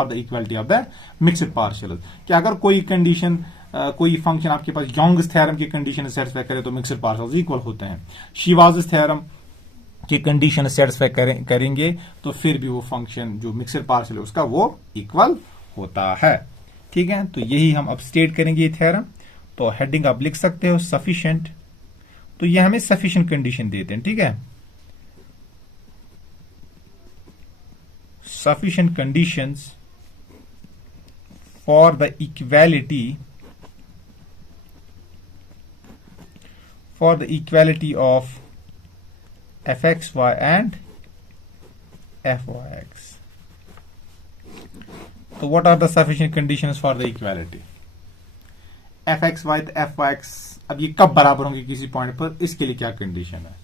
For the equality of the mixed partials. कि अगर कोई कंडीशन कोई फंक्शन आपके पास योंग्स थ्योरम की कंडीशन सेटिस्फाई करे तो मिक्स्ड पार्शियल्स इक्वल होते हैं। शिवाज़ थ्योरम की कंडीशन सेटिस्फाई करेंगे तो फिर भी वो फंक्शन जो मिक्स्ड पार्शियल है उसका वो इक्वल होता है। ठीक है, तो यही हम अब स्टेट करेंगे ये थ्योरम। तो हेडिंग आप लिख सकते हो सफिशिएंट, तो ये हमें सफिशिएंट कंडीशन देते हैं। ठीक है, sufficient conditions for the equality of fxy and fyx. So what are the sufficient conditions for the equality? fxy तो fyx अब ये कब बराबर होंगे किसी पॉइंट पर, इसके लिए क्या कंडीशन है?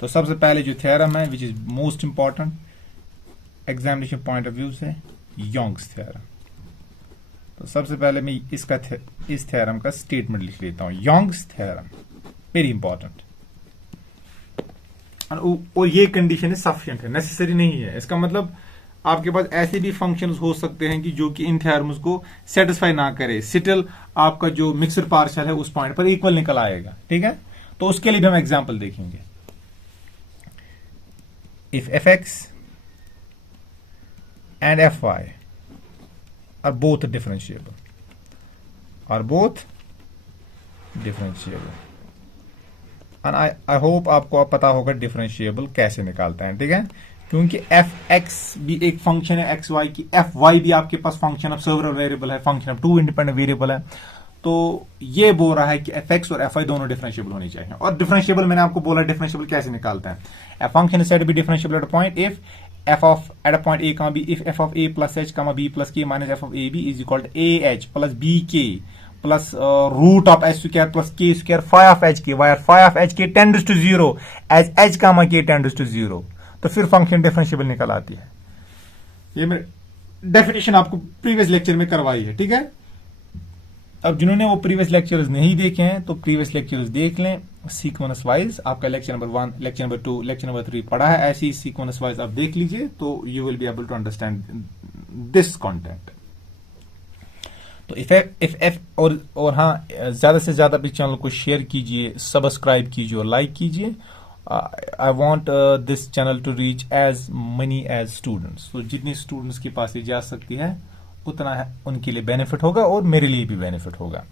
तो सबसे पहले जो थ्योरम है which is most important examination point of view से, योंग्स थ्योरम। तो सबसे पहले मैं इस थ्योरम का स्टेटमेंट लिख लेता हूं, योंग्स थ्योरम, वेरी इंपॉर्टेंट। और ये कंडीशन है सफिशिएंट है, नेसेसरी नहीं है। इसका मतलब आपके पास ऐसे भी फंक्शंस हो सकते हैं कि जो कि इन थ्योरम्स को सेटिस्फाई ना करे, स्टिल आपका जो मिक्सड पार्शियल है उस पॉइंट पर इक्वल निकल आएगा। ठीक है, तो उसके लिए भी हम एग्जांपल देखेंगे। If fx and fy are both differentiable, and I hope आपको अब पता होगा डिफरेंशिएबल कैसे निकालते हैं। ठीक है, क्योंकि fx भी एक फंक्शन है xy की, fy भी आपके पास फंक्शन ऑफ सेवरल वेरिएबल है, function of two independent variable है। तो ये बोल रहा है कि fx और fy दोनों डिफरेंशिएबल होनी चाहिए। और डिफरेंशिएबल मैंने आपको बोला डिफरेंशिएबल कैसे निकालते हैं। a function is said to be differentiable at a point if f of at a point a comma b, if f of a plus h comma b plus k minus f of a b is equal to ah plus bk plus root of h square plus k square phi of hk, where phi of hk tends to 0 as h comma k tends to 0, तो फिर function differentiable निकल आती है। ये मैं definition आपको previous lecture में करवाई है। ठीक है, अब जिन्होंने वो प्रीवियस लेक्चर्स नहीं देखे हैं तो प्रीवियस लेक्चर्स देख लें सीक्वेंस वाइज। आपका lecture number 1, lecture number 2, lecture number 3 पढ़ा है, ऐसे ही सीक्वेंस वाइज आप देख लीजिए तो you will be able to understand this content. तो इफ और हाँ, ज्यादा से ज्यादा भी चैनल को शेयर कीजिए, सब्सक्राइब कीजिए और लाइक कीजिए। I want this channel to reach as many as students. तो जितनी स्टूडेंट्स के पास ये जा सकती है उतना है उनके लिए बेनिफिट होगा और मेरे लिए भी बेनिफिट होगा।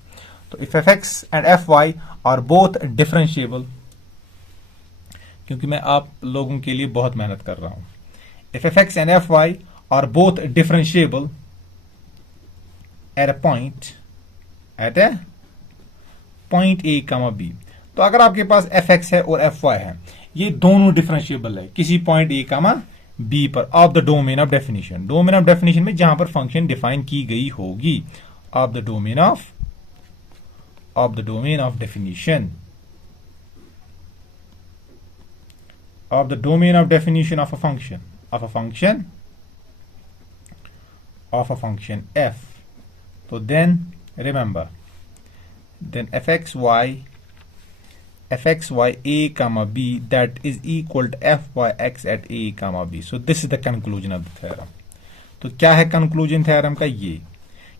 तो if fx and fy are both differentiable, क्योंकि मैं आप लोगों के लिए बहुत मेहनत कर रहा हूं। If fx and fy are both differentiable at a point a comma b, तो अगर आपके पास fx है और fy है, ये दोनों डिफरेंशिएबल है किसी पॉइंट a comma b पर of the domain of definition. Domain of definition में जहां पर फंक्शन डिफाइन की गई होगी, of the domain of definition, of the domain of definition of a function f। तो then remember, then fxy a comma b that is equal to fyx at a comma b. So this is the conclusion of the theorem. तो क्या है conclusion theorem का? ये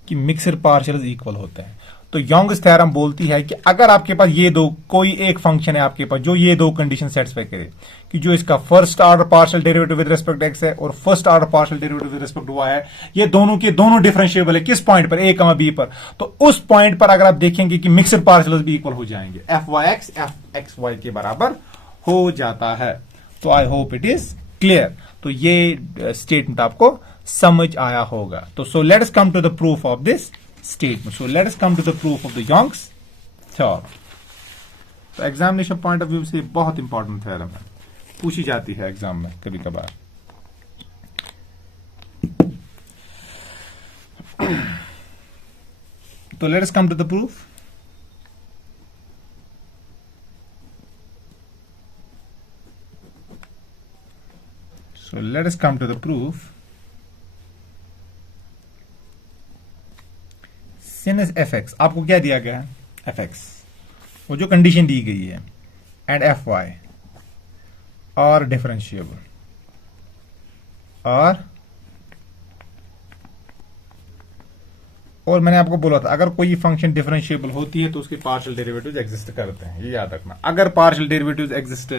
कि mixed पार्शियल्स equal होते हैं। तो योंग्स थ्योरम बोलती है कि अगर आपके पास ये दो, कोई एक फंक्शन है आपके पास जो ये दो कंडीशन सेटिस्फाई करे, कि जो इसका first order partial derivative with respect X है और first order partial derivative with respect Y है, ये दोनों के दोनों डिफरेंशिएबल है किस पॉइंट पर, a कमा b पर, तो उस पॉइंट पर अगर आप देखेंगे कि मिक्सड पार्शियल्स भी इक्वल हो जाएंगे, fyx fxy के बराबर हो जाता है। तो I hope it is clear. तो ये स्टेटमेंट आपको समझ आया होगा। तो so let us come to the proof of this statement. So let us come to the proof of the Young's theorem. तो एग्जामिनेशन पॉइंट ऑफ व्यू से बहुत इंपॉर्टेंट थ्योरम है, पूछी जाती है एग्जाम में कभी कभार। तो let us come to the proof. So let us come to the proof. Sinus fx, आपको क्या दिया गया है? fx, वो जो कंडीशन दी गई है, एंड fy और डिफरेंशिएबल और मैंने आपको बोला था अगर कोई फंक्शन डिफरेंशिएबल होती है तो उसके पार्शियल डेरिवेटिव्स एग्जिस्ट करते हैं, ये याद रखना। अगर पार्शियल डेरिवेटिव्स एग्जिस्ट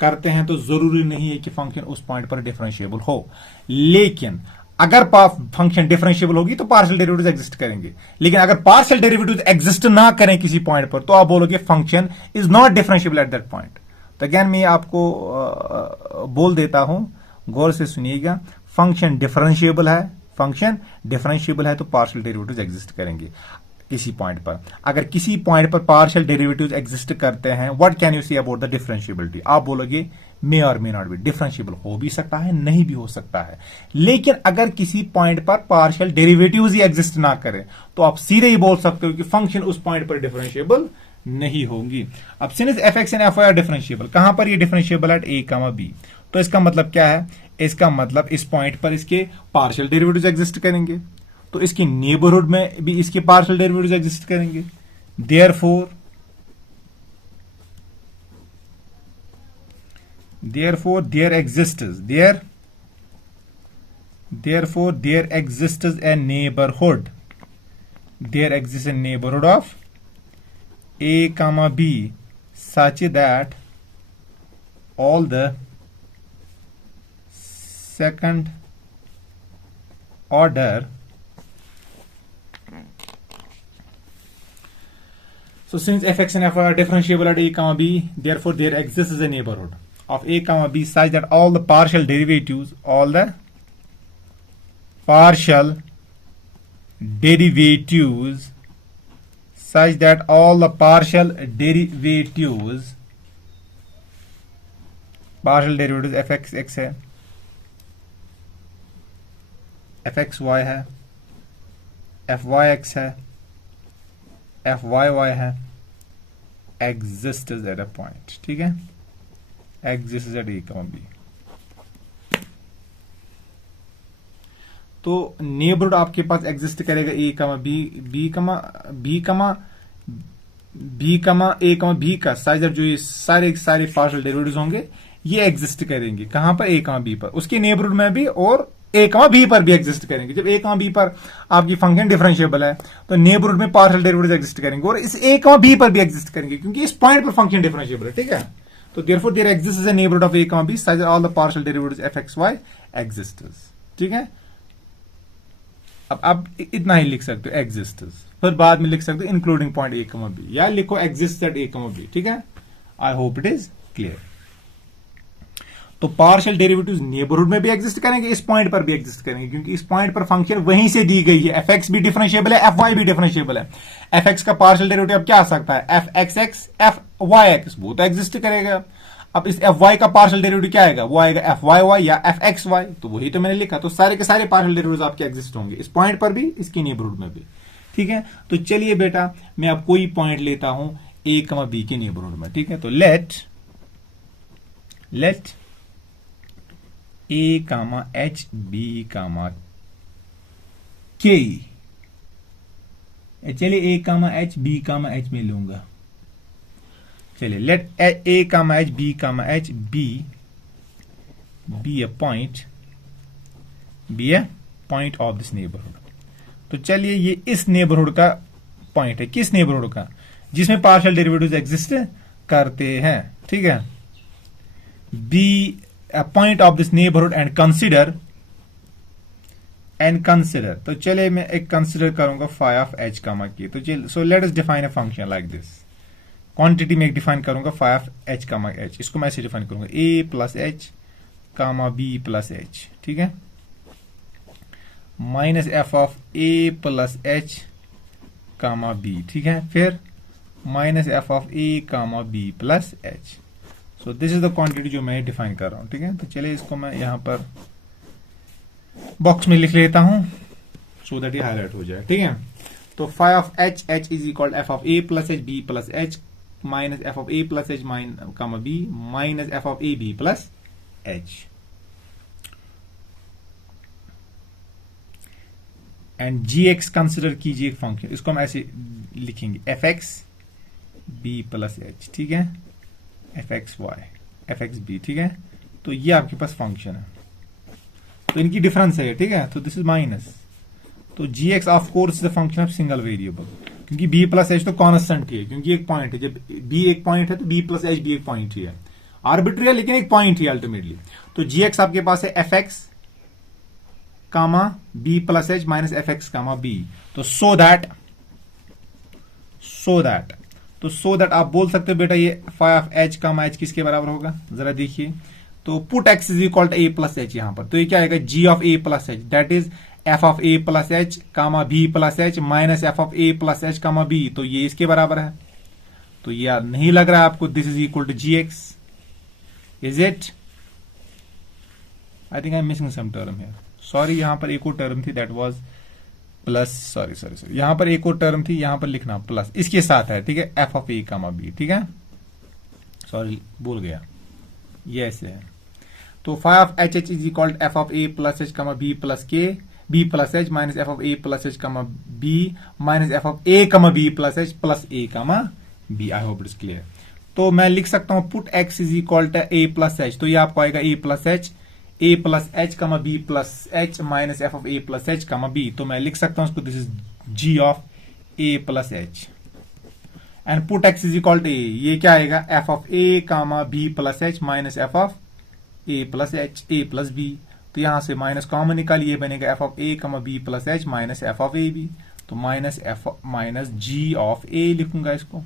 करते हैं तो जरूरी नहीं है कि फंक्शन उस पॉइंट पर डिफरेंशिएबल हो, लेकिन अगर फंक्शन डिफरेंशिएबल होगी तो पार्शियल डेरिवेटिव्स एग्जिस्ट करेंगे। लेकिन अगर पार्शियल डेरिवेटिव्स एग्जिस्ट ना करें किसी पॉइंट पर तो आप बोलोगे function is not differentiable at that point. तो अगेन मैं आपको बोल देता हूं, गौर से सुनिएगा, फंक्शन डिफरेंशिएबल है, फंक्शन डिफरेंशिएबल है तो पार्शियल डेरिवेटिव्स एग्जिस्ट करेंगे किसी पॉइंट पर। अगर किसी पॉइंट पर पार्शियल डेरिवेटिव्स एग्जिस्ट करते हैं, what can you say about the differentiability? आप बोलोगे मे और मे नॉट बी, डिफरेंशिएबल हो भी सकता है, नहीं भी हो सकता है। लेकिन अगर किसी पॉइंट पर पार्शियल डेरिवेटिव्स ही एग्जिस्ट ना करें तो आप सीधे ही बोल सकते हो कि फंक्शन उस पॉइंट पर डिफरेंशिएबल नहीं होंगी। अब since F X and F Y are differentiable, कहां पर ये differentiable at A comma B, तो इसका मतलब क्या है? इसका मतलब इस पॉइंट पर इसके पार्शियल डेरिवेटिव्स एग्जिस्ट करेंगे, तो इसके नेबरहुड में भी इसके पार्शियल डेरिवेटिव्स एग्जिस्ट करेंगे। Therefore there exists a neighborhood, there exists a neighborhood of a comma b such that all the second order, so since fx and fy are differentiable at a comma b, therefore there exists a neighborhood of a comma b such that all the partial derivatives such that all the partial derivatives fx x है, fx y है, fy x है, fy y है, exists at a point, ठीक है, exists at a comma b। तो neighbourhood आपके पास exist करेगा ए comma B, B कमा ए कमा बी का साइज जो ये सारे पार्शियल डेरिवेटिव्स होंगे ये एग्जिस्ट करेंगे कहां पर? ए कमा बी पर, उसके नेबरहुड में भी और ए कमा बी पर भी एग्जिस्ट करेंगे। जब ए कमा बी पर आपकी फंक्शन डिफरेंशिएबल है तो नेबरहुड में पार्शियल डेरिवेटिव्स एग्जिस्ट करेंगे और इस ए कमा बी पर भी एग्जिस्ट करेंगे क्योंकि इस पॉइंट पर फंक्शन डिफरेंशिएबल है, ठीक है। तो therefore there exists a neighbourhood of A comma B such that all the partial derivatives F x Y exists, ठीक है। अब आप इतना ही लिख सकते हो एग्जिस्ट्स, फिर बाद में लिख सकते हो including point A comma B, या लिखो exist at A comma B, ठीक है। I hope it is clear. तो पार्शियल डेरिवेटिव्स नेबरहुड में भी एग्जिस्ट करेंगे, इस पॉइंट पर भी एग्जिस्ट करेंगे क्योंकि इस पॉइंट पर फंक्शन वहीं से दी गई है। एफ एक्स भी डिफरेंशिएबल है, एफ वाई भी डिफरेंशिएबल है। एफ एक्स का पार्शियल डेरिवेटिव अब क्या आ सकता है? F X X, F Y X, वो तो एग्जिस्ट करेगा। अब इस एफ वाई का पार्शियल डेरिवेटिव क्या आएगा? वो आएगा एफ वाई वाई या एफ एक्स वाई, तो वही तो मैंने लिखा। तो सारे के सारे पार्शियल डेरिवेटिव्स आपके एग्जिस्ट होंगे इस पॉइंट पर भी, इसके नेबरहुड में भी, ठीक है। तो चलिए बेटा मैं अब कोई पॉइंट लेता हूं ए कमा बी के नेबरहुड में, ठीक है। तो let A comma H B comma K, चलिए A comma H B comma H में लूंगा। चलिए let A comma H B be a point of this neighbourhood. तो चलिए ये इस नेबरहुड का पॉइंट है। किस नेबरहुड का? जिसमें पार्शियल डेरिवेटिव्स एग्जिस्ट करते हैं, ठीक है। Be a point of this neighborhood and consider तो चले मैं एक कंसिडर करूंगा फाई ऑफ एच कामा की। तो चल so let us define a function like this. Quantity में एक डिफाइन करूंगा phi of H comma H, इसको मैं ऐसे डिफाइन करूंगा A plus H comma B plus H, ठीक है, minus F of A plus H comma B, ठीक है, फिर minus F of A comma B plus H. So this is the quantity जो मैं डिफाइन कर रहा हूं, ठीक है। तो चलिए इसको मैं यहां पर बॉक्स में लिख लेता हूं सो दैट ये हाईलाइट हो जाए, ठीक है। तो phi of H is equal F of A plus H B plus H minus F of A plus H comma B minus F of A B plus H. And G X consider कीजिए एक function, इसको हम ऐसे लिखेंगे F X B plus H, ठीक है, F x Y F X B, ठीक है। तो ये आपके पास फंक्शन है, तो इनकी डिफरेंस है, ठीक है। तो दिस इज माइनस तो G X of course is the function of single variable, क्योंकि बी प्लस एच तो कॉन्स्टेंट ही है, क्योंकि एक पॉइंट है, जब बी एक पॉइंट है तो बी प्लस एच भी एक पॉइंट ही है, आर्बिट्री है लेकिन एक पॉइंट ही अल्टीमेटली। तो जी एक्स आपके पास है F X comma B plus H minus F X comma B. तो सो दैट आप बोल सकते हो बेटा ये five of H comma H किसके बराबर होगा, जरा देखिए। तो put X is equal to A plus H यहां पर, तो ये क्या आएगा G of A plus H, that is F of A plus H comma B plus H minus F of A plus H comma B. तो ये इसके बराबर है। तो ये नहीं लग रहा है आपको this is equal to G X, is it? I think I am missing some term here, sorry. यहां पर एक और टर्म थी दैट वाज प्लस, सॉरी यहां पर एक और टर्म थी, यहां पर लिखना प्लस इसके साथ है, ठीक है, F of A comma B, ठीक है, सॉरी भूल गया, ये ऐसे है। तो five of H H is equal F of A plus H comma B plus के B plus H minus F of A plus H comma B minus F of A comma B plus H plus A comma B. I hope it's clear. तो मैं लिख सकता हूं put X is equal to A plus H, तो ये आपको आएगा A plus H comma B plus H minus F of A plus H comma B. तो मैं लिख सकता हूं उसको this is G of A plus H and put X is equal to A, ये क्या आएगा F of A comma B plus H minus F of A plus H A plus B. तो यहां से माइनस कॉमन निकाल, ये बनेगा F of A comma B plus H minus F of A B. तो माइनस जी ऑफ ए लिखूंगा इसको,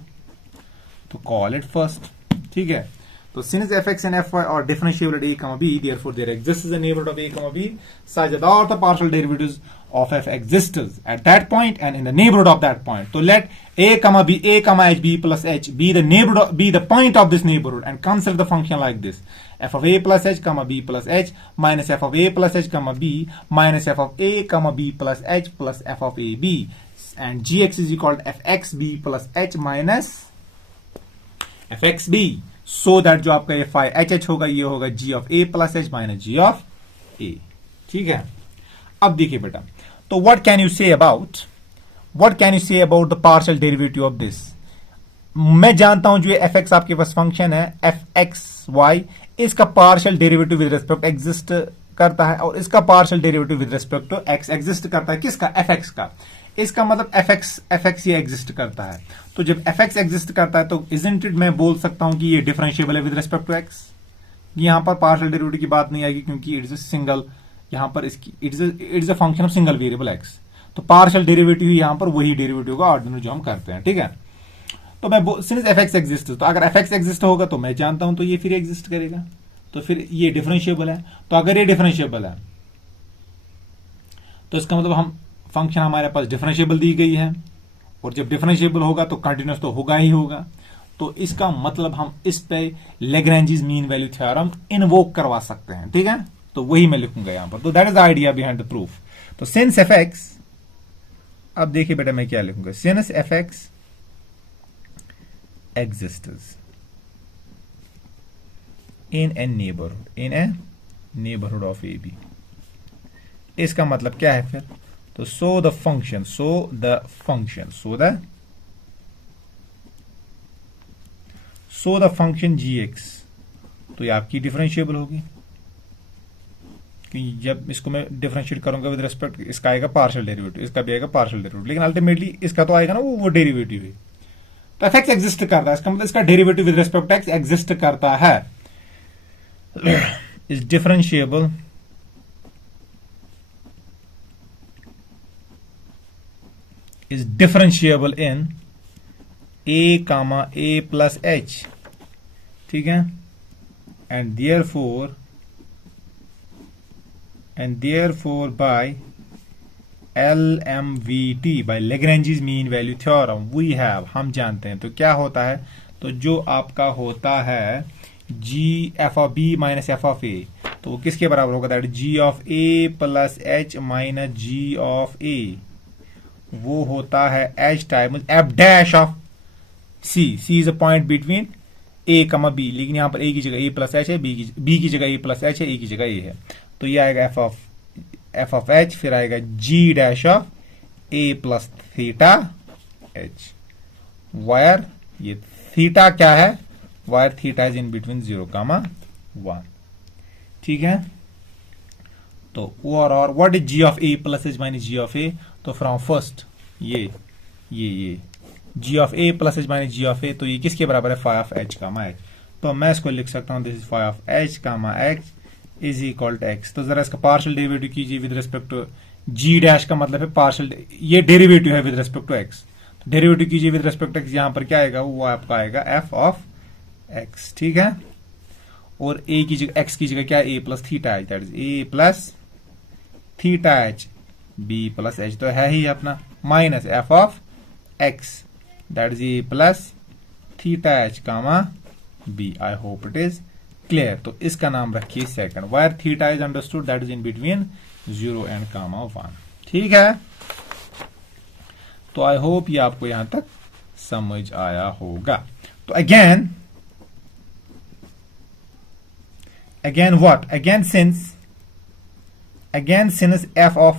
तो कॉल इट फर्स्ट, ठीक है। तो since fx and fy are differentiable at a comma b, therefore there exists a neighborhood of a comma b such that all the partial derivatives of f exist at that point and in the neighborhood of that point. So let a comma h b plus h be the neighborhood, be the point of this neighborhood, and consider the function like this: f of a plus h comma b plus h minus f of a plus h comma b minus f of a comma b plus h plus f of a b, and gx is equal to fx b plus h minus fx b. So that जो आपका ये five H H होगा ये होगा G of A plus H minus G of A, ठीक है। अब देखिए बेटा, तो what can you say about the partial derivative of this. मैं जानता हूं जो ये एफ एक्स आपके पास फंक्शन है एफ एक्स वाई, इसका partial derivative with respect exist करता है और इसका partial derivative with respect to x exist करता है। किसका? एफ एक्स का। इसका मतलब एफ एक्स ये एग्जिस्ट करता है। तो जब एफ एक्स एग्जिस्ट करता है तो इजंट इट मैं बोल सकता हूं कि ये डिफरेंशिएबल है विद रिस्पेक्ट टू एक्स। यहां पर पार्शियल डेरिवेटिव की बात नहीं आएगी क्योंकि इट इज सिंगल, यहां पर इसकी it is a function of single variable x. तो पार्शियल डेरिवेटिव यहां पर वही डेरिवेटिव होगा ऑर्डिनरी जो हम करते हैं, ठीक है। तो मैं सिंस एफ एक्स एग्जिस्ट, तो अगर एफ एक्स एग्जिस्ट होगा तो मैं जानता हूं तो ये फिर एग्जिस्ट करेगा, तो फिर ये डिफरेंशिएबल है। तो अगर ये डिफरेंशिएबल है तो इसका मतलब हम फंक्शन हमारे पास डिफरेंशिएबल दी गई है, और जब डिफरेंशिएबल होगा तो कंटिन्यूअस तो होगा ही होगा। तो इसका मतलब हम इस पे लेग्रेंजीज मीन वैल्यू थ्योरम इन्वोक करवा सकते हैं, ठीक है। तो वही मैं लिखूंगा यहां पर। तो that is the idea behind the proof. तो सिंस एफ एक्स, अब देखिए बेटा मैं क्या लिखूंगा, since F X exists in a neighbourhood of A B. इसका मतलब क्या है फिर? तो so the function G X, तो ये आपकी डिफरेंशिएबल होगी कि जब इसको मैं डिफरेंशिएट करूंगा विद रिस्पेक्ट, इसका आएगा पार्शियल डेरिवेटिव, इसका भी आएगा पार्शियल डेरिवेटिव, लेकिन अल्टीमेटली इसका तो आएगा ना वो डेरिवेटिव है। तो एफ एक्स एग्जिस्ट करता है, इसका मतलब इसका derivative with respect x exist करता है। Is differentiable in a comma a plus h, ठीक है। and therefore by LMVT, by Lagrange's mean value theorem, we have, हम जानते हैं। तो क्या होता है? तो जो आपका होता है g f of b minus f of a, तो वो किसके बराबर होगा? That g of a plus h minus g of a, वो होता है h times f dash of c is a point between a कमा b, लेकिन यहां पर a की जगह a प्लस h है, b की जगह a प्लस h है, a की जगह a है। तो ये आएगा f ऑफ h, फिर आएगा g dash of a plus theta h, where ये थीटा क्या है? Where theta is in between 0, 1, ठीक है। तो और what is g of a plus h minus g of a? तो फ्रॉम फर्स्ट ये G of A plus H minus G of A, तो ये किसके बराबर है, phi of H comma H. तो मैं इसको लिख सकता हूं this is phi of H comma H is equal to X. तो जरा इसका पार्शियल डेरिवेटिव कीजिए with respect to G dash का मतलब है पार्शियल, ये डेरिवेटिव है विद रिस्पेक्ट टू एक्स, तो डेरिवेटिव कीजिए विद रिस्पेक्ट टू एक्स। यहां पर क्या आएगा, वो आपका आएगा एफ ऑफ एक्स, ठीक है। और ए की जगह एक्स की जगह क्या, A plus theta H, that is A plus theta H B plus H, तो है ही अपना, minus F of X that is A plus theta H comma B. I hope it is clear. तो इसका नाम रखिए second, where theta is understood that is in between 0 and comma 1, ठीक है। तो आई होप ये आपको यहां तक समझ आया होगा। तो again what? Again since f of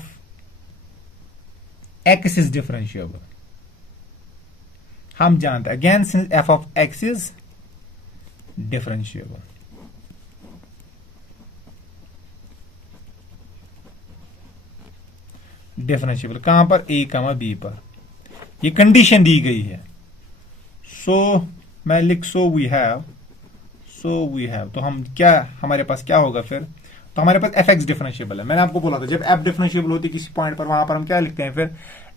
x is differentiable, हम जानते हैं again since f of x is differentiable, कहां पर, a कामा b पर, ये कंडीशन दी गई है। मैं लिख सो वी हैव, तो हम क्या, हमारे पास क्या होगा फिर, तो हमारे पास एफ एक्स डिफरेंशिएबल है। मैंने आपको बोला था जब एफ डिफरेंशिएबल होती है किसी पॉइंट पर, वहां पर हम क्या लिखते हैं फिर,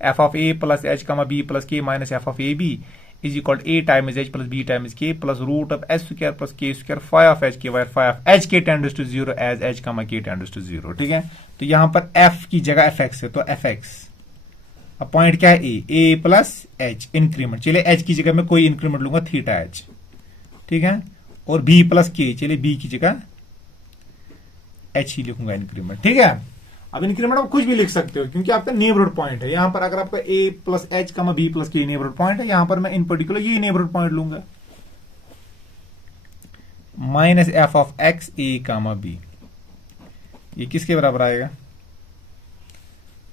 F of A plus H comma B plus K minus F of A B is equal A times H plus B times K plus root of H square plus K square phi of H K, where phi of H K tends to 0 as H comma K tends to 0, ठीक है। तो यहां पर F की जगह F x है, तो F X, अब पॉइंट क्या है, ए प्लस एच इंक्रीमेंट, चलिए एच की जगह में कोई इंक्रीमेंट लूंगा थीटा एच, ठीक है, और बी प्लस के, चलिए बी की जगह एच ही लिखूंगा इंक्रीमेंट, ठीक है। अब इंक्रीमेंट आप कुछ भी लिख सकते हो क्योंकि आपका नेबरहुड पॉइंट है। यहां पर अगर आपका A plus H comma B plus K neighbourhood point है, यहां पर मैं इन पर्टिकुलर ये नेबरहुड पॉइंट लूंगा, minus F of X A comma B, ये किसके बराबर आएगा,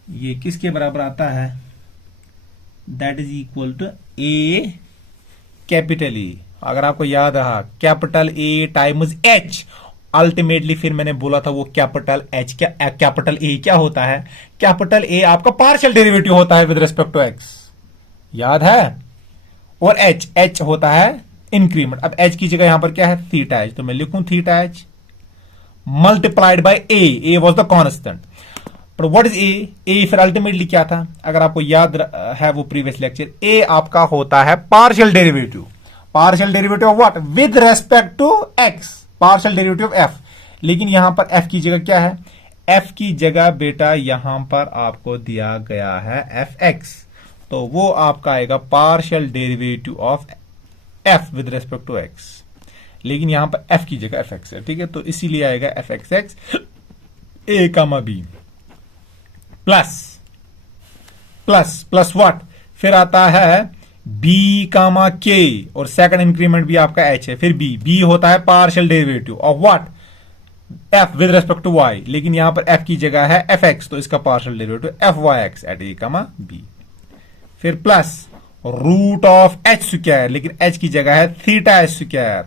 ये किसके बराबर आता है, that is equal to A capital A. अगर आपको याद रहा capital A times H, ultimately फिर मैंने बोला था वो कैपिटल एच क्या, कैपिटल ए क्या होता है, कैपिटल ए आपका पार्शियल डेरिवेटिव होता है विद रिस्पेक्ट टू एक्स, याद है, और एच होता है इंक्रीमेंट। अब एच की जगह यहां पर क्या है, थीटा एच, तो मैं लिखूं theta H multiplied by A was the constant, पर व्हाट इज ए फिर अल्टीमेटली क्या था, अगर आपको याद है वो प्रीवियस लेक्चर, ए आपका होता है partial derivative of what, with respect to X, partial derivative of F. लेकिन यहां पर एफ की जगह क्या है, एफ की जगह बेटा यहां पर आपको दिया गया है एफ एक्स, तो वो आपका आएगा partial derivative of F with respect to X, लेकिन यहां पर एफ की जगह एफ एक्स है, ठीक है। तो इसीलिए आएगा F X X A comma B plus what, फिर आता है बी कामा के, और सेकंड इंक्रीमेंट भी आपका एच है, फिर बी होता है partial derivative of what, F with respect to Y, लेकिन यहां पर एफ की जगह है एफ एक्स, तो इसका partial derivative F Y x at A comma B, फिर plus root of H square, लेकिन एच की जगह है theta H square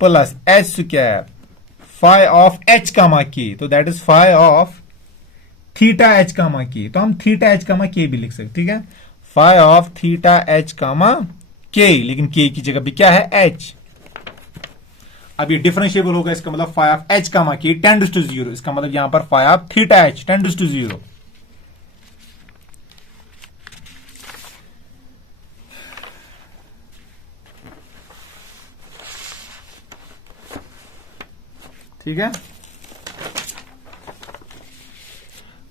plus H square phi of H comma K, तो that is phi of theta H comma K, तो हम theta H comma के भी लिख सकते, ठीक है, phi of theta H comma के, लेकिन के की जगह भी क्या है एच। अब ये डिफरेंशिएबल होगा, इसका मतलब phi of H comma K tends to 0, इसका मतलब यहां पर phi of theta H tends to 0, ठीक है।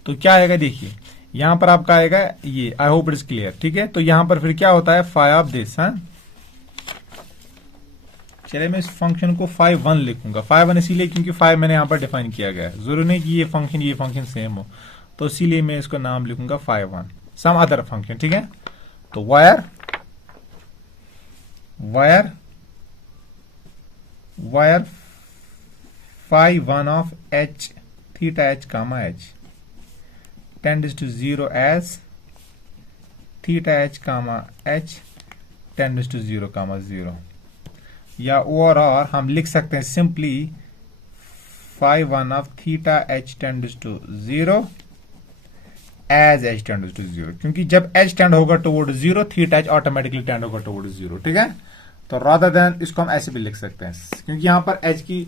तो क्या आएगा, देखिए यहां पर आपका आएगा ये, आई होप इट इज क्लियर, ठीक है। तो यहां पर फिर क्या होता है, फाई ऑफ दिस, हाँ चलिए मैं इस फंक्शन को फाई 1 लिखूंगा, फाई 1 इसीलिए क्योंकि फाई मैंने यहां पर डिफाइन किया गया है, जरूरी नहीं कि ये फंक्शन सेम हो, तो इसीलिए मैं इसको नाम लिखूंगा फाई 1 सम अदर फंक्शन, ठीक है। तो where phi 1 of H theta H comma H tends to 0 as theta h comma h tends to 0 comma 0, या और हम लिख सकते हैं simply phi 1 of theta h tends to 0 as H tend to zero, क्योंकि जब एच टेंड होगा toward zero, थीटा एच ऑटोमेटिकली टेंड होगा टुवर्ड जीरो, ठीक है। तो रादर देन इसको हम ऐसे भी लिख सकते हैं, क्योंकि यहां पर एच की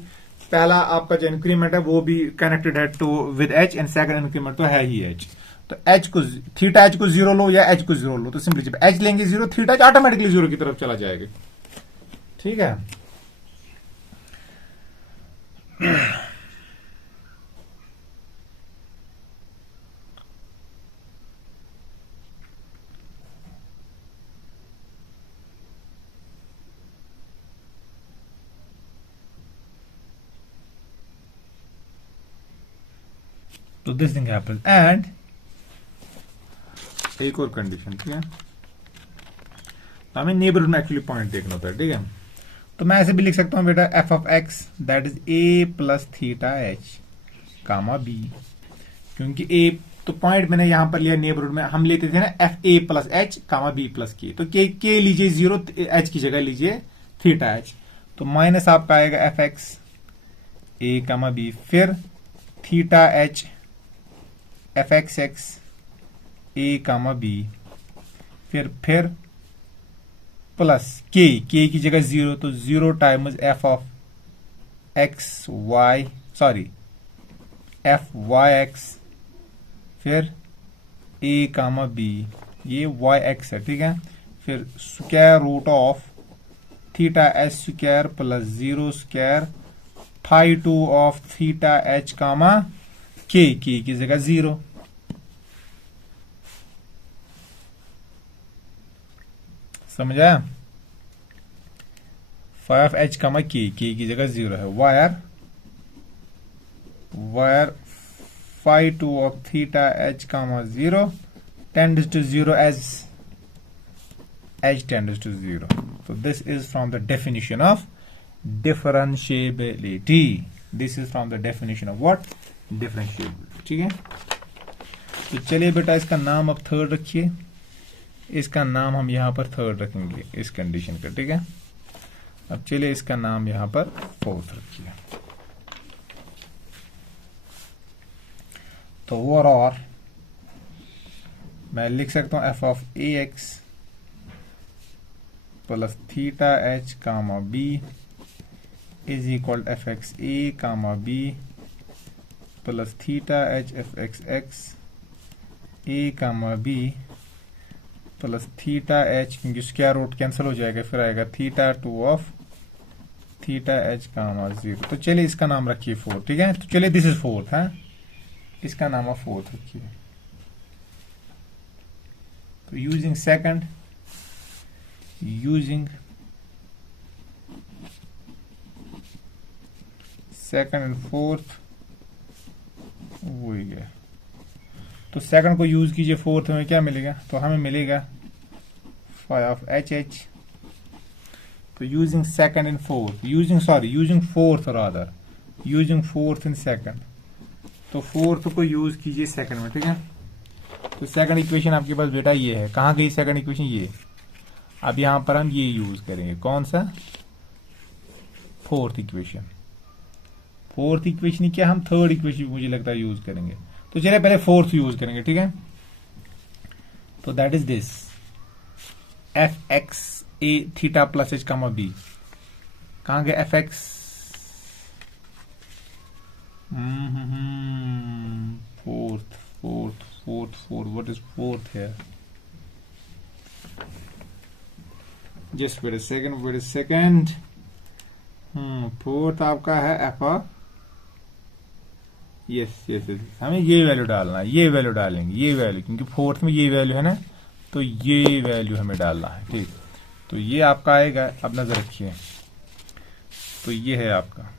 पहला आपका जो इंक्रीमेंट है वो भी कनेक्टेड है to with H, and second increment तो है ही एच। तो एच को थीटा एच को जीरो लो या एच को जीरो लो, तो सिंपली जब एच लेंगे जीरो, थीटा एच ऑटोमेटिकली जीरो की तरफ चला जाएगा, ठीक है। तो दिस थिंग हैपेंस, एंड एक और कंडीशन, ठीक है। तो हमें नेबरहुड में एक्चुअली पॉइंट देखना होता है, ठीक है। तो मैं ऐसे भी लिख सकता हूं बेटा, F of X that is A plus theta H comma B, क्योंकि ए तो पॉइंट मैंने यहां पर लिया नेबरहुड में, हम लेते थे ना F A plus H comma B plus K, तो के लीजिए जीरो, एच की जगह लीजिए थीटा एच, तो माइनस आपका आएगा एफ एक्स ए कामा बी, फिर theta H F X X ए कामा बी, फिर प्लस के की जगह जीरो, तो zero times F of X Y, sorry F Y X, फिर ए कामा बी, ये वाई एक्स है, ठीक है। फिर square root of theta H square plus zero square phi two of theta H comma K की जगह zero, समझ आया। फाइव एच कामा के की जगह जीरो है, where phi two of theta H comma zero tends to zero as h tends to zero. तो this is from the definition of differentiability, this is from the definition of what, differentiability, ठीक है। तो चलिए बेटा इसका नाम अब third रखिए, इसका नाम हम यहां पर थर्ड रखेंगे इस कंडीशन का, ठीक है। अब चलिए इसका नाम यहां पर फोर्थ रखिए। तो और मैं लिख सकता हूं F of A X plus theta H comma B is equal F X A comma B plus theta H F X X A comma B plus theta H, क्योंकि स्क्वायर रूट कैंसिल हो जाएगा, फिर आएगा theta two of theta H comma zero. तो चलिए इसका नाम रखिए फोर्थ, ठीक है। तो चलिए दिस इज फोर्थ है, इसका नाम आप फोर्थ रखिए। तो यूजिंग सेकंड एंड फोर्थ वो ही है। तो सेकंड को यूज कीजिए, फोर्थ में क्या मिलेगा, तो हमें मिलेगा फाई ऑफ एच एच। तो using second in fourth, using fourth in second, तो फोर्थ को यूज कीजिए सेकंड में, ठीक है। तो सेकंड इक्वेशन आपके पास बेटा ये है, कहां गई सेकंड इक्वेशन, ये। अब यहां पर हम ये यूज करेंगे, कौन सा, फोर्थ इक्वेशन क्या, हम थर्ड इक्वेशन मुझे लगता है यूज करेंगे। तो चलिए पहले फोर्थ यूज करेंगे, ठीक है। तो that is this F X A theta plus H comma B, कहां गया F X, fourth what is fourth है, just wait a second, fourth आपका है एफ ऑफ, यस हमें ये वैल्यू डालना है, ये वैल्यू डालेंगे, ये वैल्यू, क्योंकि फोर्थ में ये वैल्यू है ना, तो ये वैल्यू हमें डालना है, ठीक। तो ये आपका आएगा, अब नजर रखिए, तो ये है आपका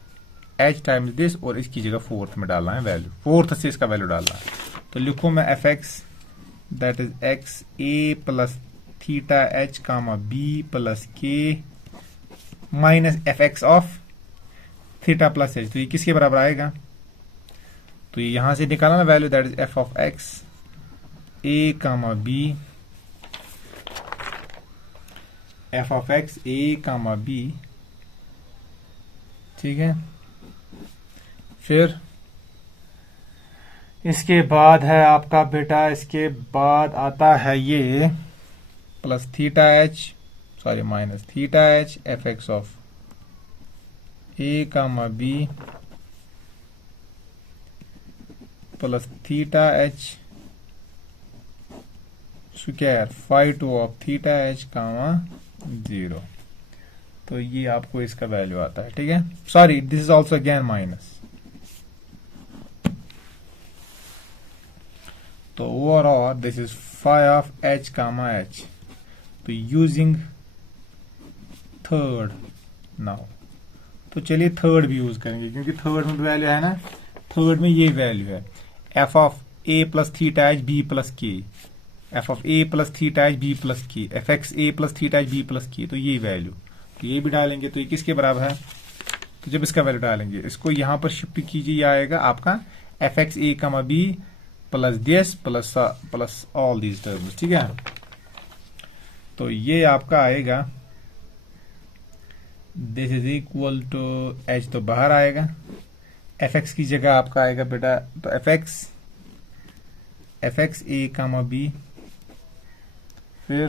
एच टाइम्स दिस, और इसकी जगह फोर्थ में डालना है वैल्यू, फोर्थ से इसका वैल्यू डालना है। तो लिखो मैं F X that is X A plus theta H comma B plus K minus F X of theta plus H, तो ये किसके बराबर आएगा, तो ये यहां से निकाला ना value, that is F of X A comma B, F of X A comma B, ठीक है। फिर इसके बाद है आपका बेटा, इसके बाद आता है ये plus theta H, sorry minus theta H F X of A comma B plus theta H square phi two of theta H comma 0। तो ये आपको इसका वैल्यू आता है, ठीक है। Sorry, this is also again minus. तो overall this is phi of H comma H. तो यूजिंग थर्ड नाउ, तो चलिए थर्ड भी यूज करेंगे क्योंकि थर्ड में वैल्यू है ना, थर्ड में ये वैल्यू है F of A plus theta H B plus K, F of A plus theta H B plus K, F X A plus theta H B plus K. तो ये value, तो ये भी डालेंगे तो ये किसके बराबर है। तो जब इसका वैल्यू डालेंगे, इसको यहां पर शिफ्ट कीजिए, ये आएगा आपका F X A comma B plus this plus all these terms, ठीक है। तो ये आपका आएगा this is equal to H, तो बाहर आएगा, एफ एक्स की जगह आपका आएगा बेटा, तो एफ एक्स ए कामा बी फिर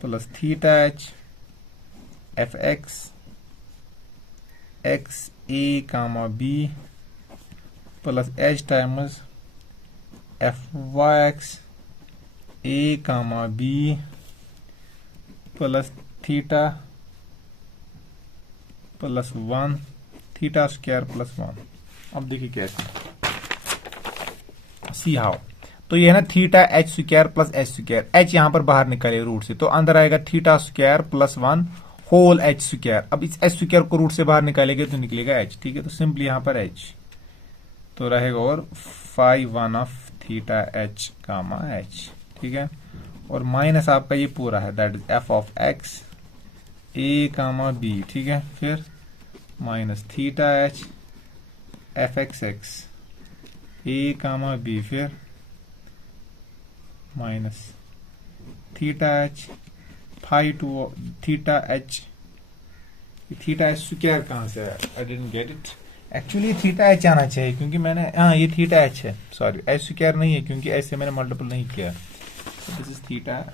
plus theta H F X ए comma B plus H times F Y x ए comma B plus theta plus 1 theta square plus 1। अब देखिए कैसे, सी हाउ। तो ये है ना theta H square plus H square, H यहां पर बाहर निकाले रूट से, तो अंदर आएगा theta square plus 1 whole H square. अब इस एच स्क्वायर को रूट से बाहर निकालेंगे तो निकलेगा एच, ठीक है। तो सिंपली यहां पर एच तो रहेगा और phi 1 of theta H comma H, ठीक है। और माइनस आपका ये पूरा है, that is F of X A comma B, ठीक है। फिर minus theta H F X ए कामा बी, फिर minus theta H phi two theta H square कहां से है, I didn't get it. Actually theta H आना चाहिए क्योंकि मैंने, हाँ ये थीटा एच है, सॉरी एच स्क्वायर नहीं है क्योंकि ऐसे मैंने मल्टीपल नहीं किया। दिस इज थीटा,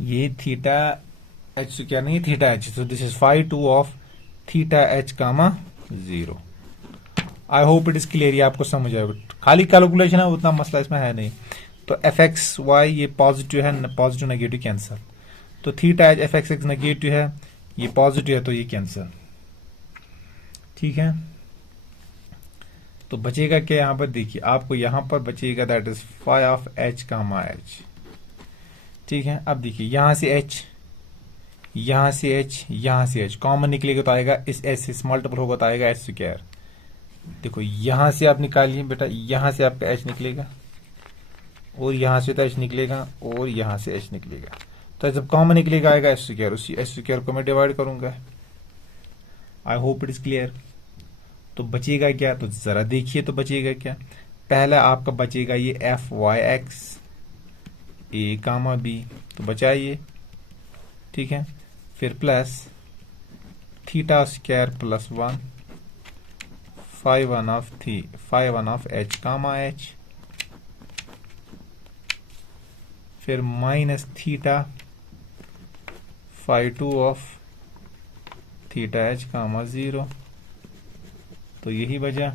ये थीटा एच स्क्वायर नहीं, थीटा एच। तो this is phi two of theta H comma 0। I hope it is clear, ये आपको समझ आएगा। खाली कैलकुलेशन है, उतना मसला इसमें है नहीं। तो एफ एक्स वाई ये पॉजिटिव है, पॉजिटिव नेगेटिव कैंसर। तो theta H F X x negative है, ये पॉजिटिव है तो ये कैंसर, ठीक है। तो बचेगा क्या यहां पर, देखिए आपको यहां पर बचेगा that is phi of H comma H, ठीक है। अब देखिए यहां से एच, यहां से एच, यहां से एच कॉमन निकलेगा तो आएगा इस एच से मल्टीपल होगा तो आएगा एच स्क्वायर। देखो यहां से आप निकालिए बेटा, यहां से आपका एच निकलेगा और यहां से तो एच निकलेगा और यहां से एच निकलेगा, तो जब कॉमन निकलेगा आएगा एच स्क्वायर, उसी एच स्क्वायर को मैं डिवाइड करूंगा। आई होप इट इज क्लियर। तो बचेगा क्या, तो जरा देखिए तो बचेगा क्या। पहला आपका बचेगा ये एफ वाई एक्स ए कामा बी, तो बचाइए, ठीक है। फिर plus theta square plus 1 phi 1 of H comma H, फिर minus theta phi 2 of theta H comma 0। तो यही वजह,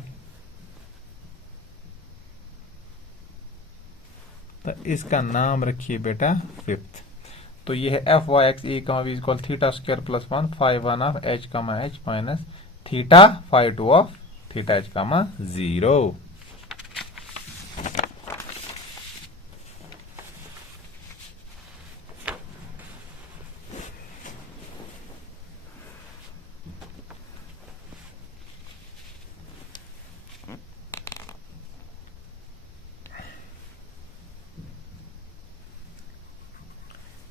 तो इसका नाम रखिए बेटा फिफ्थ। तो ये है F Y x A comma B equal theta square plus 1 phi 1 of H comma H minus theta phi 2 of theta H comma 0।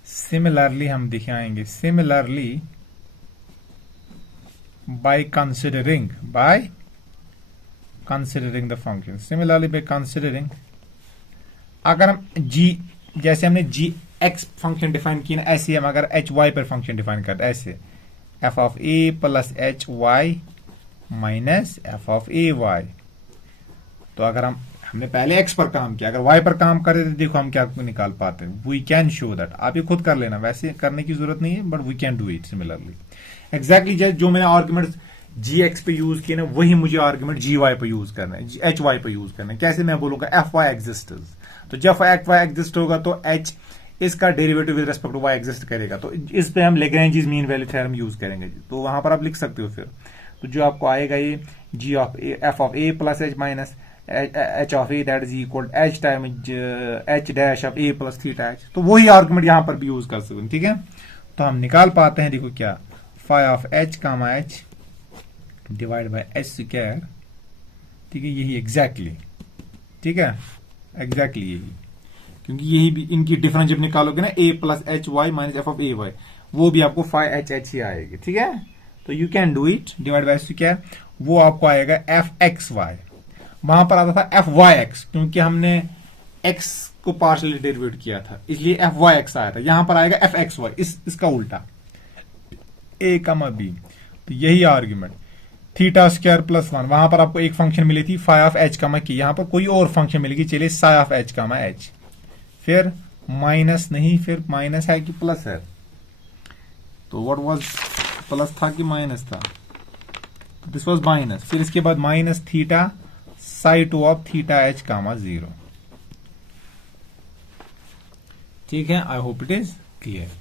Similarly हम दिखाएंगे, similarly by considering the function, similarly by considering, अगर हम g, जैसे हमने g x function define किया ना, ऐसे हम अगर h y पर फंक्शन डिफाइन करते ऐसे f of a plus h y minus f of a y, तो अगर हमने पहले एक्स पर काम किया, अगर वाई पर काम कर रहे थे, देखो हम क्या निकाल पाते हैं। वी कैन शो दैट, आप ये खुद कर लेना, वैसे करने की जरूरत नहीं है, but we can do it similarly. Exactly जो मैंने आर्ग्यूमेंट जी एक्स पे यूज किए ना, वही मुझे आर्ग्यूमेंट जी वाई पे यूज करना है, एच वाई पे यूज करना है। कैसे मैं बोलूंगा एफ वाई एग्जिस्टेंस, तो जब एफ वाई एग्जिस्ट होगा तो एच इसका derivative with respect to Y exist करेगा, तो इस पे हम Lagrange's mean value theorem use करेंगे। तो वहां पर आप लिख सकते हो फिर, तो जो आपको आएगा ये G of F of A plus H minus H of A that is equal H time H dash of A plus theta H. तो वही आर्गुमेंट यहां पर भी यूज कर सकते हैं, ठीक है। तो हम निकाल पाते हैं, देखो क्या, phi of H comma H divide by H square, ठीक है, यही एग्जैक्टली, ठीक है, एग्जैक्टली यही, क्योंकि यही भी इनकी डिफरेंस जब निकालोगे ना, A plus H Y minus F of A Y, वो भी आपको फाई एच एच ही आएगी, ठीक है। तो you can do it, divide by square, वो आपको आएगा एफ एक्स वाई, वहां पर आता था एफ वाई एक्स, क्योंकि हमने एक्स को पार्शियली डेरिवेट किया था, इसलिए एफ वाई एक्स आया था। यहां पर आएगा एफ एक्स वाई, इसका उल्टा, ए कमा बी। तो यही आर्ग्यूमेंट, थीटा स्क्वायर प्लस 1, वहां पर आपको एक फंक्शन मिली थी फाई ऑफ एच कामा की, यहां पर कोई और फंक्शन मिलेगी, चलिए psi of H comma H, फिर माइनस नहीं, फिर माइनस है कि प्लस है, तो व्हाट वाज, प्लस था कि माइनस था, दिस वाज माइनस, फिर इसके बाद minus theta psi two of theta H comma 0, ठीक है। I hope it is clear.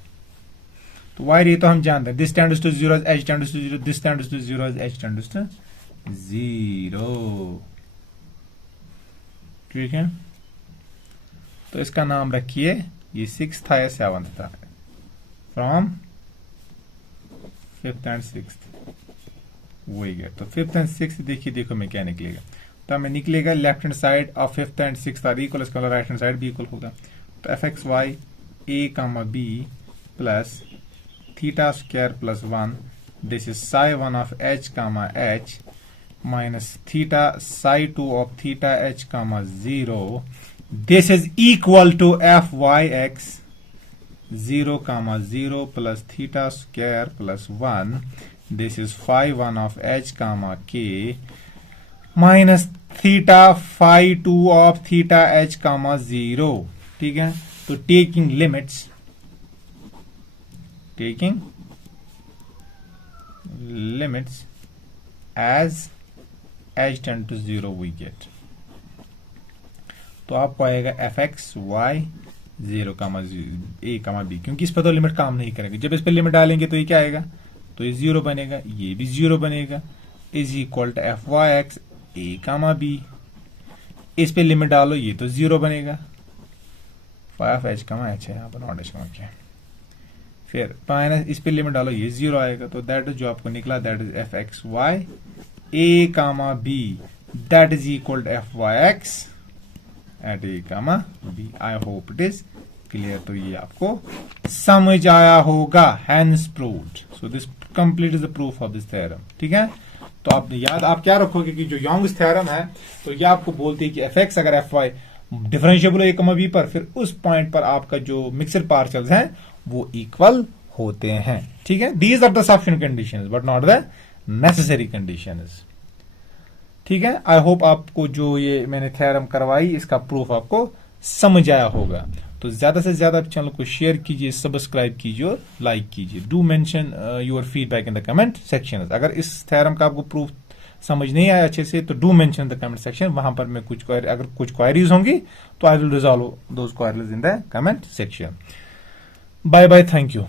तो वाई ये तो हम जानते हैं, this tends to 0 H tends to 0, this tends to 0 H tends to 0, ठीक है। तो इसका नाम रखिए, ये 6 था या 7 था, फ्रॉम 5th एंड 6th, वही गया। तो 5th एंड 6th देखिए, देखो मैं क्या निकलेगा, तो हमें निकलेगा left hand side of 5th and 6th are equal, इसका राइट हैंड साइड भी इक्वल होगा। तो F x y a comma B plus theta square plus 1, this is psi 1 of H comma H minus theta psi 2 of theta H comma 0, this is equal to fyx 0 comma 0 plus theta square plus 1, this is phi 1 of h comma k minus theta phi 2 of theta h comma 0, ठीक है। तो taking limits as h tend to 0 we get, तो आपको आएगा F x Y 0 कामा ए comma B, क्योंकि इस पर तो लिमिट काम नहीं करेगी, जब इस पर लिमिट डालेंगे तो ये क्या आएगा, तो ये 0 बनेगा, ये भी 0 बनेगा, is equal to f Y x A comma b, इस पे लिमिट डालो, ये तो 0 बनेगा, phi of H comma h है, यहाँ पर नॉट एच कामा क्या, फिर माइनस इस पे लिमिट डालो, ये 0 आएगा, तो दैट जो आपको निकला that is f x y a comma b, that is equal to f Y x at A comma B. I hope it is clear. तो ये आपको समझ आया होगा, hence proved. So this complete is the proof of this theorem, ठीक है। तो आप याद आप क्या रखोगे कि जो योंग्स थ्योरम है, तो ये आपको बोलती है कि एफ एक्स अगर एफ वाई डिफरेंशिएबल है ए कामा बी पर, फिर उस पॉइंट पर आपका जो मिक्सड पार्शल्स हैं वो इक्वल होते हैं, ठीक है। These are the sufficient conditions but not the necessary conditions, ठीक है। आई होप आपको जो ये मैंने थ्योरम करवाई इसका प्रूफ आपको समझ आया होगा। तो ज्यादा से ज्यादा चैनल को शेयर कीजिए, सब्सक्राइब कीजिए और लाइक कीजिए। Do mention your feedback in the comment section. अगर इस थ्योरम का आपको प्रूफ समझ नहीं आया अच्छे से तो do mention the comment section, वहां पर मैं अगर कुछ क्वेरीज होंगी तो I will resolve those queries in the comment section. Bye bye, thank you.